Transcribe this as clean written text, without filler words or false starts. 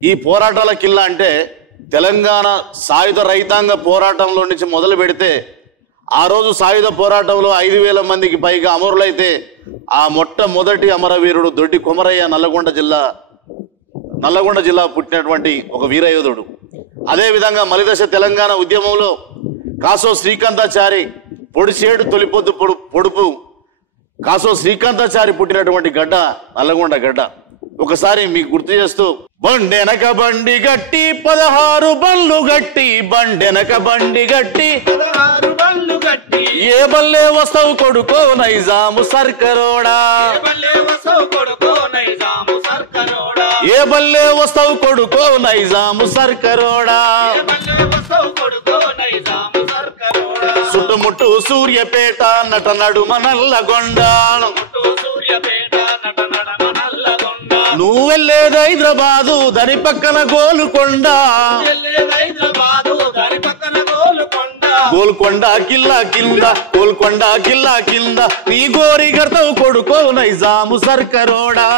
ఈ పోరాటాల కిల్ల అంటే తెలంగాణ సాయుధ రైతాంగ పోరాటంలో నుంచి మొదలు పెడితే ఆ రోజు సాయుధ పోరాటంలో 5,000 మందికి పైగా అమరులైతే ఆ మొట్టమొదటి అమరవీరుడు దొడ్డి కొమరయ్య నల్లగొండ జిల్లా పుట్టినటువంటి ఒక వీరయోధుడు. అదేవిధంగా మలిదశ తెలంగాణ ఉద్యమంలో కాసో శ్రీకాంతాచారి పొడిచేడు తొలిపొద్దు పొడుపు కాసో శ్రీకాంతాచారి పుట్టినటువంటి గడ్డ నల్లగొండ గడ్డ. ఒకసారి మీకు గుర్తు చేస్తూ, బండెనక బండి గట్టి 16 బండ్లు గట్టి, బండెనక బండి గట్టి 16 బండ్లు గట్టి, ఏ బల్లే వస్తావు కొడుకో నైజాము సర్కరోడా, ఏ బల్లే వస్తావు కొడుకో నైజాము సర్కరోడా, ఏ బల్లే వస్తావు కొడుకో నైజాము సర్కరోడా, ఏ బల్లే వస్తావు కొడుకో నైజాము సర్కరోడా. చుట్టుముట్టు సూర్యపేట నట నడుమ నల్లగొండ, సూర్యపేట నట నడమ నల్లగొండ, నువ్వు వెళ్ళేది హైదరాబాదు దాని పక్కన గోలుకొండ, హైదరాబాదు దాని పక్కన గోలుకొండ, గోల్కొండ కిల్లా కింద, గోల్కొండ కిల్లా కింద నీ గోరి గర్తవు కొడుకో నైజాము సర్కరోడా.